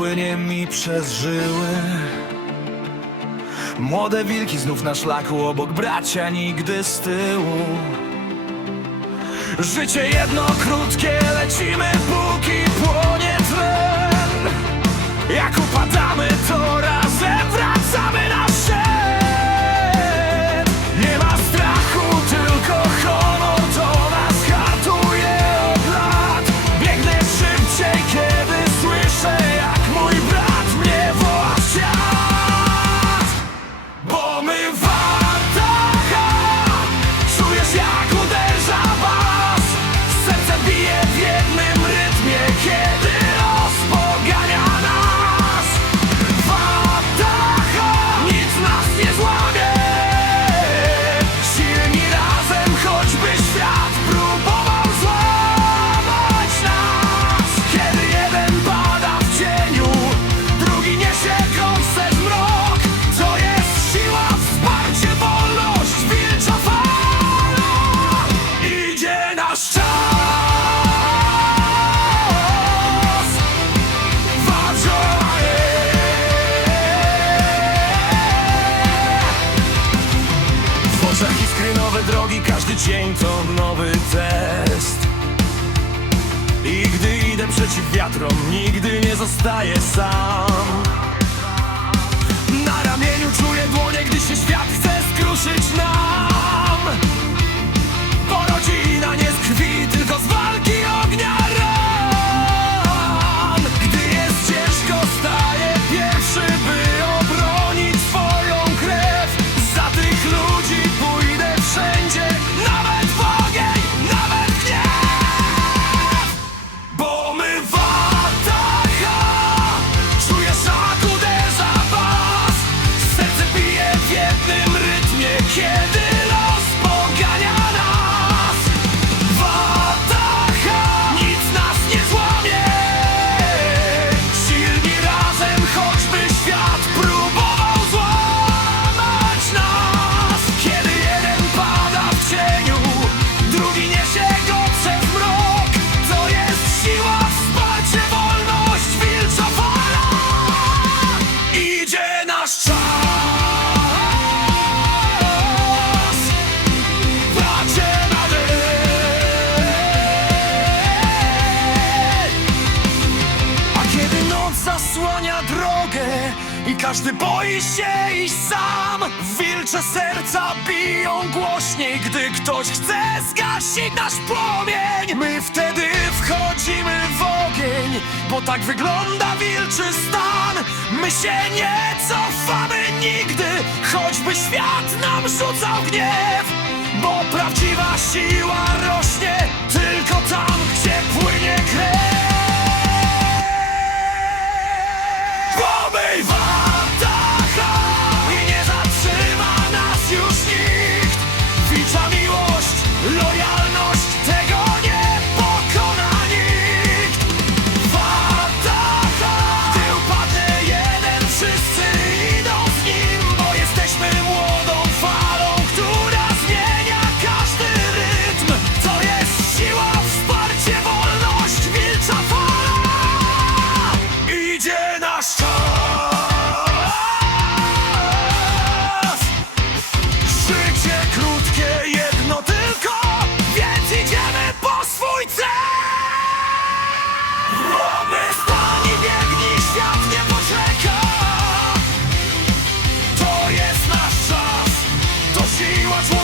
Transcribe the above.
mi przez żyły. Młode wilki znów na szlaku Obok bracia nigdy z tyłu. Życie jedno krótkie, lecimy póki płonie tlen. Jak upadamy to jak uderza was Serce bije w jednym rytmie. Kiedy dzień to nowy test. I gdy idę przeciw wiatrom Nigdy nie zostaję sam. Na ramieniu czuję dłonie Gdy każdy boi się iść sam. Wilcze serca biją głośniej Gdy ktoś chce zgasić nasz płomień. My wtedy wchodzimy w ogień Bo tak wygląda wilczy stan. My się nie cofamy nigdy Choćby świat nam rzucał gniew Bo prawdziwa siła much